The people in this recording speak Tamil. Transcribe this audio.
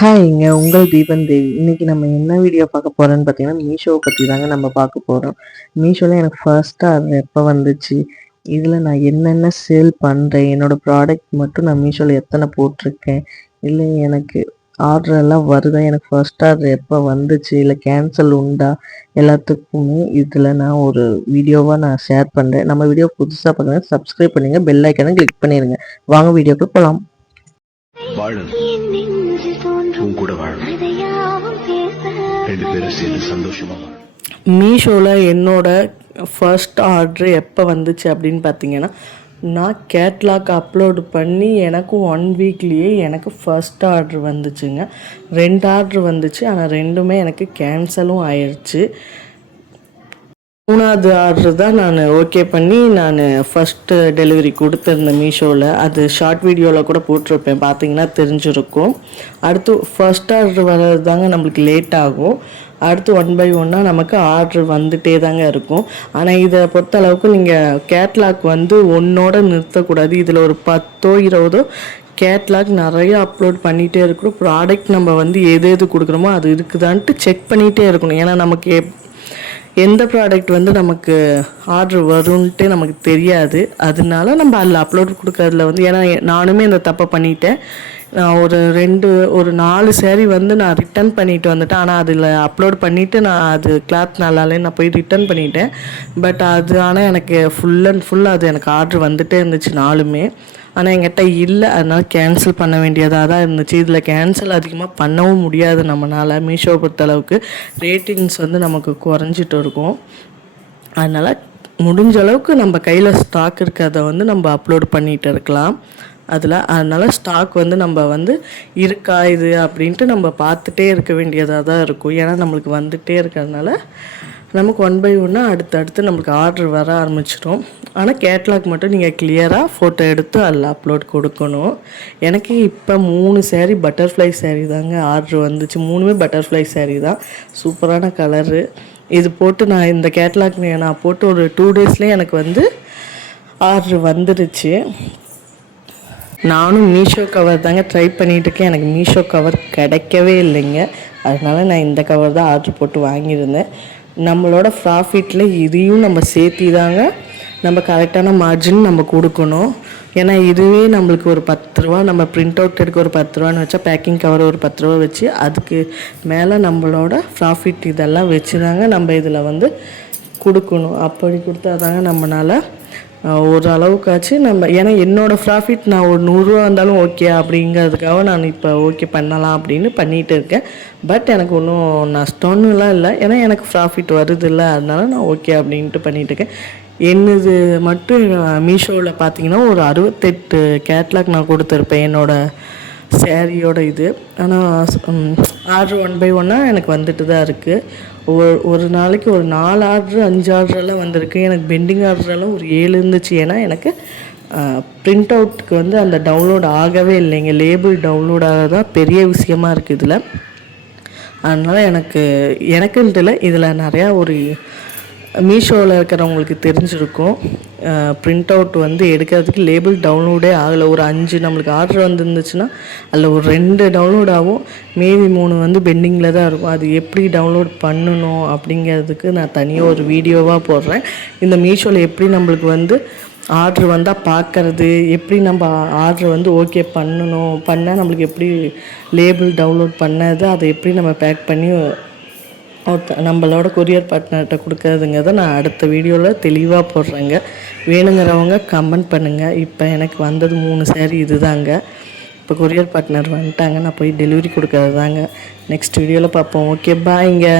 ஹாய்ங்க, உங்கள் தீபன் தேவி. இன்னைக்கு நம்ம என்ன வீடியோ பார்க்க போறோம்னு பார்த்தீங்கன்னா, மீஷோவை பற்றி தாங்க நம்ம பார்க்க போகிறோம். மீஷோவில் எனக்கு ஃபர்ஸ்ட்டாக அது எப்போ வந்துச்சு, இதில் நான் என்னென்ன சேல் பண்ணுறேன், என்னோட ப்ராடக்ட் மட்டும் நான் மீஷோவில் எத்தனை போட்டிருக்கேன், இல்லை எனக்கு ஆர்டர் எல்லாம் வருதா, எனக்கு ஃபர்ஸ்ட்டாக அது எப்போ வந்துச்சு, இல்லை கேன்சல் உண்டா, எல்லாத்துக்குமே இதில் நான் ஒரு வீடியோவாக நான் ஷேர் பண்ணுறேன். நம்ம வீடியோ புதுசாக பார்க்குறேன், சப்ஸ்கிரைப் பண்ணுங்கள், பெல் ஐக்கனை கிளிக் பண்ணிடுங்க. வாங்க வீடியோக்குள்ள போகலாம். மீஷோவில் என்னோட ஃபர்ஸ்ட் ஆர்டர் எப்போ வந்துச்சு அப்படின்னு பார்த்தீங்கன்னா, நான் கேட்லாக் அப்லோடு பண்ணி எனக்கு 1 வீக்லேயே எனக்கு ஃபர்ஸ்ட் ஆர்டர் வந்துச்சுங்க. 2 ஆர்டர் வந்துச்சு, ஆனால் 2மே எனக்கு கேன்சலும் ஆயிடுச்சு. 3வது ஆர்டர் தான் நான் ஓகே பண்ணி நான் ஃபஸ்ட்டு டெலிவரி கொடுத்துருந்தேன் மீஷோவில். அது ஷார்ட் வீடியோவில் கூட போட்டிருப்பேன், பார்த்தீங்கன்னா தெரிஞ்சிருக்கும். அடுத்து ஃபர்ஸ்ட் ஆர்டர் வர்றது தாங்க நம்மளுக்கு லேட் ஆகும். அடுத்து 1 by 1 நமக்கு ஆர்டர் வந்துகிட்டே தாங்க இருக்கும். ஆனால் இதை பொறுத்த அளவுக்கு நீங்கள் கேட்லாக் ஒன்றோட நிறுத்தக்கூடாது. இதில் ஒரு 10 20 கேட்லாக் நிறைய அப்லோட் பண்ணிகிட்டே இருக்கணும். ப்ராடக்ட் நம்ம எது கொடுக்குறோமோ அது இருக்குதான்ட்டு செக் பண்ணிகிட்டே இருக்கணும். ஏன்னா நமக்கு எந்த ப்ராடக்ட் நமக்கு ஆர்டர் வரும்ன்ட்டு நமக்கு தெரியாது. அதனால நம்ம அதில் அப்லோட் கொடுக்கறதுல ஏன்னா நானுமே இந்த தப்பை பண்ணிட்டேன். நான் ஒரு 4 சேரீ நான் ரிட்டன் பண்ணிட்டு வந்துட்டேன். ஆனால் அதில் அப்லோட் பண்ணிவிட்டு நான் அது கிளாத் நல்லாலே நான் போய் ரிட்டன் பண்ணிட்டேன். பட் அது ஆனால் எனக்கு ஃபுல் அண்ட் ஃபுல் அது எனக்கு ஆர்டர் வந்துகிட்டே இருந்துச்சு 4மே. ஆனால் என்கிட்ட இல்லை, அதனால் கேன்சல் பண்ண வேண்டியதாக தான் இருந்துச்சு. இதில் கேன்சல் அதிகமாக பண்ணவும் முடியாது நம்மளால். மீஷோ பொறுத்தளவுக்கு ரேட்டிங்ஸ் நமக்கு குறைஞ்சிட்டு இருக்கும். அதனால் முடிஞ்ச அளவுக்கு நம்ம கையில் ஸ்டாக் இருக்கிறத நம்ம அப்லோட் பண்ணிகிட்டு இருக்கலாம் அதனால் ஸ்டாக் நம்ம இருக்கா இது அப்படின்ட்டு நம்ம பார்த்துட்டே இருக்க வேண்டியதாக தான் இருக்கும். ஏன்னா நம்மளுக்கு வந்துகிட்டே இருக்கிறதுனால நமக்கு 1 by 1 அடுத்தடுத்து நம்மளுக்கு ஆர்டர் வர ஆரம்பிச்சிடும். ஆனால் கேட்லாக் மட்டும் நீங்கள் கிளியராக ஃபோட்டோ எடுத்து அதில் அப்லோட் கொடுக்கணும். எனக்கு இப்போ 3 சேரீ பட்டர்ஃப்ளை சேரீ தாங்க ஆர்டர் வந்துச்சு. 3மே பட்டர்ஃப்ளை சேரீ தான், சூப்பரான கலரு. இது போட்டு நான் இந்த கேட்லாக் நான் போட்டு ஒரு 2 டேஸ்லேயே எனக்கு ஆர்டர் வந்துடுச்சு. நானும் மீஷோ கவர் தாங்க ட்ரை பண்ணிகிட்ருக்கேன். எனக்கு மீஷோ கவர் கிடைக்கவே இல்லைங்க. அதனால் நான் இந்த கவர் தான் ஆர்டர் போட்டு வாங்கியிருந்தேன். நம்மளோட ப்ராஃபிட்டில் இதையும் நம்ம சேர்த்தி தாங்க நம்ம கரெக்டான மார்ஜின் நம்ம கொடுக்கணும். ஏன்னா இதுவே நம்மளுக்கு ஒரு 10 ரூபா, நம்ம பிரிண்ட் அவுட் எடுக்க ஒரு 10 ரூபான்னு வச்சா பேக்கிங் கவர் ஒரு 10 ரூபா வச்சு அதுக்கு மேலே நம்மளோட ப்ராஃபிட் இதெல்லாம் வச்சு தாங்க நம்ம இதில் கொடுக்கணும். அப்படி கொடுத்தா தாங்க நம்மளால் ஓரளவுக்காச்சு ஏன்னா என்னோடய ப்ராஃபிட் நான் ஒரு 100 ரூபா வந்தாலும் ஓகே அப்படிங்கிறதுக்காக நான் இப்போ ஓகே பண்ணலாம் அப்படின்னு பண்ணிகிட்டு இருக்கேன். பட் எனக்கு ஒன்றும் நஷ்டம்னுலாம் இல்லை, ஏன்னா எனக்கு ப்ராஃபிட் வருது இல்லை, அதனால நான் ஓகே அப்படின்ட்டு பண்ணிகிட்ருக்கேன். என்னது மட்டும் மீஷோவில் பார்த்தீங்கன்னா ஒரு 68 கேட்லாக் நான் கொடுத்துருப்பேன் என்னோடய சேரீயோட இது. ஆனால் ஆர்டர் 1 by 1 எனக்கு வந்துட்டு தான் இருக்குது. ஒரு நாளைக்கு ஒரு 4 ஆர்டர் 5 ஆர்டரெல்லாம் வந்திருக்கு. எனக்கு பெண்டிங் ஆர்டரெல்லாம் ஒரு 7 இருந்துச்சு. ஏன்னா எனக்கு பிரிண்ட் அவுட்டுக்கு அந்த டவுன்லோட் ஆகவே இல்லைங்க. லேபிள் டவுன்லோட் ஆகதான் பெரிய விஷயமா இருக்குது இதில். அதனால் எனக்குன்ட்டு இல்லை, இதில் நிறையா ஒரு மீஷோவில் இருக்கிறவங்களுக்கு தெரிஞ்சிருக்கும். பிரிண்ட் அவுட் எடுக்கிறதுக்கு லேபிள் டவுன்லோடே ஆகலை. ஒரு 5 நம்மளுக்கு ஆர்டர் வந்துருந்துச்சுன்னா அதில் ஒரு 2 டவுன்லோட் ஆகும், மீதி 3 பெண்டிங்கில் தான் இருக்கும். அது எப்படி டவுன்லோட் பண்ணணும் அப்படிங்கிறதுக்கு நான் தனியாக ஒரு வீடியோவாக போடுறேன். இந்த மீஷோவில் எப்படி நம்மளுக்கு ஆர்டர் வந்தால் பார்க்குறது, எப்படி நம்ம ஆர்டர் ஓகே பண்ணால் நம்மளுக்கு எப்படி லேபிள் டவுன்லோட் பண்ணது, அதை எப்படி நம்ம பேக் பண்ணி நம்மளோட கொரியர் பார்ட்னர்கிட்ட கொடுக்குறதுங்கிறத நான் அடுத்த வீடியோவில் தெளிவாக போடுறேங்க. வேணுங்கிறவங்க கமெண்ட் பண்ணுங்கள். இப்போ எனக்கு வந்தது 3 சேரீ இது தாங்க. இப்போ கொரியர் பார்ட்னர் வந்துட்டாங்க, நான் போய் டெலிவரி கொடுக்கறது தாங்க. நெக்ஸ்ட் வீடியோவில் பார்ப்போம். ஓகே, பாய்ங்க.